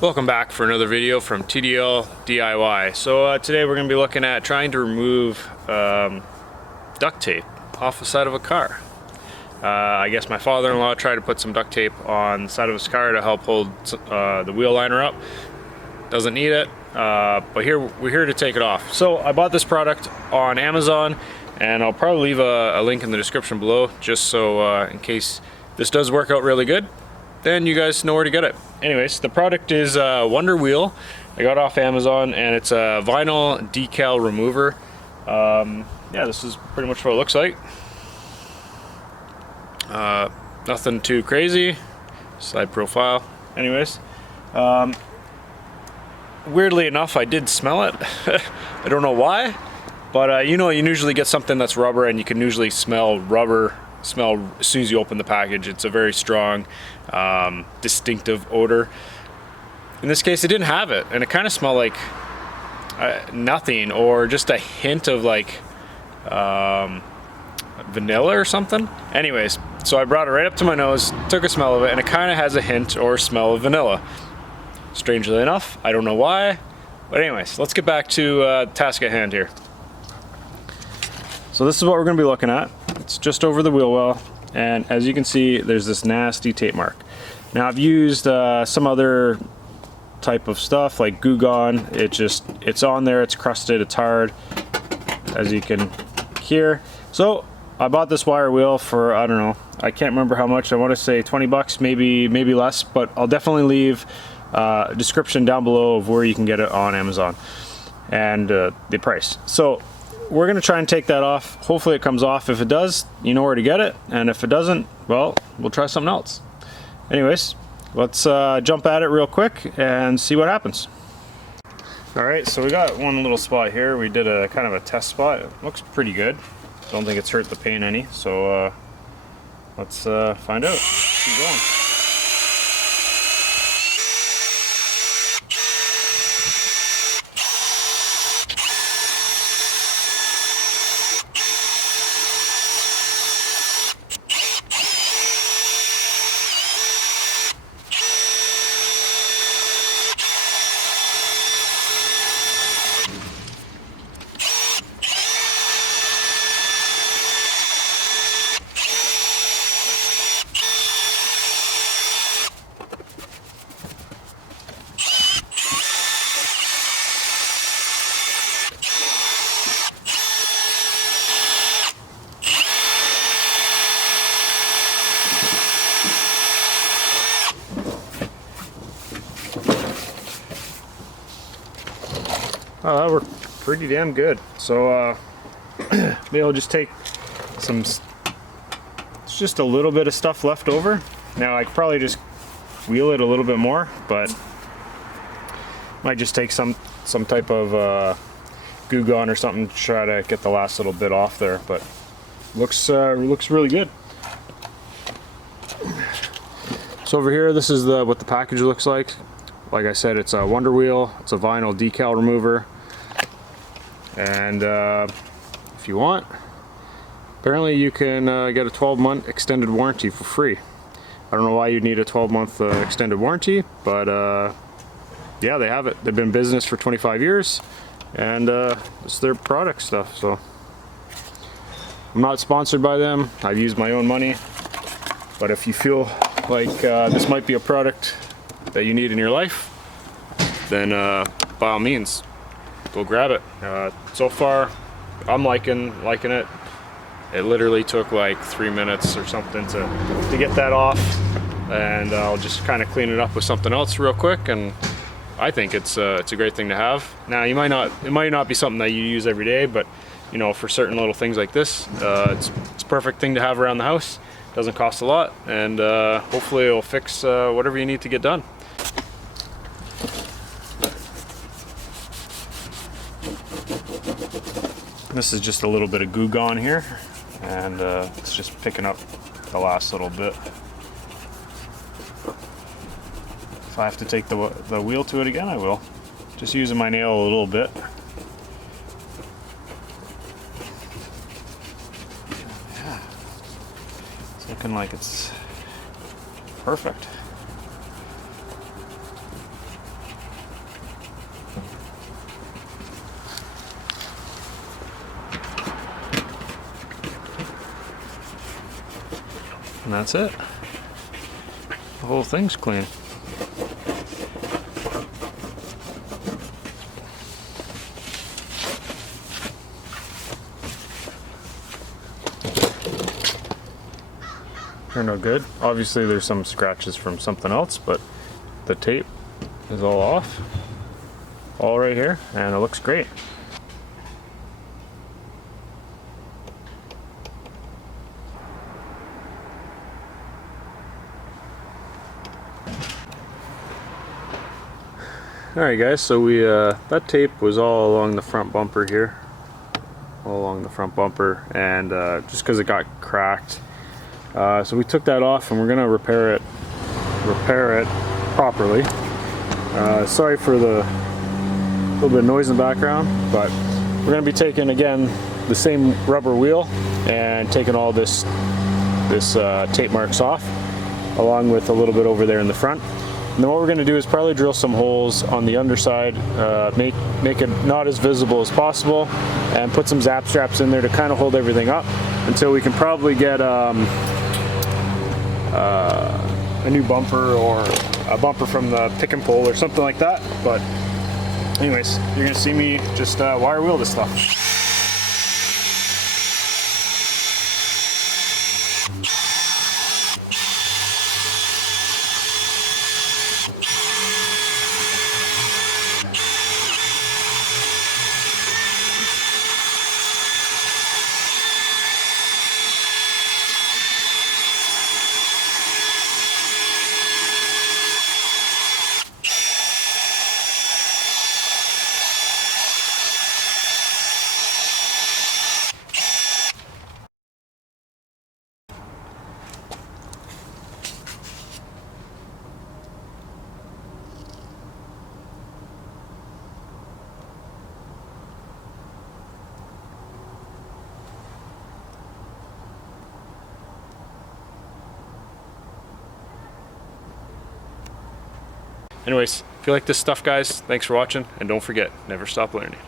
Welcome back for another video from TDL DIY. So today we're going to be looking at trying to remove duct tape off the side of a car. I guess my father-in-law tried to put some duct tape on the side of his car to help hold the wheel liner up. Doesn't need it, but we're here to take it off. So I bought this product on Amazon, and I'll probably leave a link in the description below, just so in case this does work out really good, then you guys know where to get it. Anyways, the product is Wonder Wheel. I got it off Amazon, and it's a vinyl decal remover. Yeah, this is pretty much what it looks like. Nothing too crazy. Side profile. Anyways, weirdly enough, I did smell it. I don't know why, but you know, you usually get something that's rubber, and you can usually smell rubber smell as soon as you open the package. It's a very strong, distinctive odor. In this case, it didn't have it, and it kind of smelled like nothing, or just a hint of like vanilla or something. Anyways, so I brought it right up to my nose, took a smell of it, and it kind of has a hint or smell of vanilla. Strangely enough, I don't know why, but anyways, let's get back to task at hand here. So this is what we're going to be looking at. It's just over the wheel well, and as you can see, there's this nasty tape mark. Now I've used some other type of stuff like Goo Gone. It's on there, it's crusted, it's hard, as you can hear. So I bought this wire wheel for, I don't know, I can't remember how much. I want to say 20 bucks, maybe less, but I'll definitely leave a description down below of where you can get it on Amazon and the price. So we're going to try and take that off. Hopefully it comes off. If it does, you know where to get it, and if it doesn't, well, we'll try something else. Anyways, let's jump at it real quick and see what happens. Alright, so we got one little spot here. We did a kind of a test spot. It looks pretty good. Don't think it's hurt the paint any, so let's find out. Keep going. Oh, that worked pretty damn good. So maybe I'll just take some, it's just a little bit of stuff left over. Now I could probably just wheel it a little bit more, but might just take some type of Goo Gone or something to try to get the last little bit off there, but looks really good. So over here, this is what the package looks like. Like I said, it's a Wonder Wheel. It's a vinyl decal remover, and if you want, apparently you can get a 12-month extended warranty for free. I don't know why you'd need a 12-month extended warranty, but yeah, they have it. They've been in business for 25 years, and it's their product stuff. So I'm not sponsored by them. I've used my own money, but if you feel like this might be a product that you need in your life, then by all means, go grab it. So far, I'm liking it. It literally took like 3 minutes or something to get that off, and I'll just kind of clean it up with something else real quick, and I think it's a great thing to have. Now, it might not be something that you use every day, but you know, for certain little things like this, it's a perfect thing to have around the house. Doesn't cost a lot, and hopefully it'll fix whatever you need to get done. This is just a little bit of Goo Gone here, and it's just picking up the last little bit. If I have to take the wheel to it again, I will. Just using my nail a little bit. Yeah, it's looking like it's perfect. And that's it. The whole thing's clean. Turned out good. Obviously there's some scratches from something else, but the tape is all off. All right here, and it looks great. Alright guys, so we that tape was all along the front bumper here. All along the front bumper, and just because it got cracked. So we took that off and we're gonna repair it properly. Sorry for the little bit of noise in the background, but we're gonna be taking again the same rubber wheel and taking all this tape marks off, along with a little bit over there in the front. And then what we're going to do is probably drill some holes on the underside, make it not as visible as possible, and put some zap straps in there to kind of hold everything up until we can probably get a new bumper or a bumper from the pick and pull or something like that. But anyways, you're going to see me just wire wheel this stuff. Anyways, if you like this stuff guys, thanks for watching, and don't forget, never stop learning.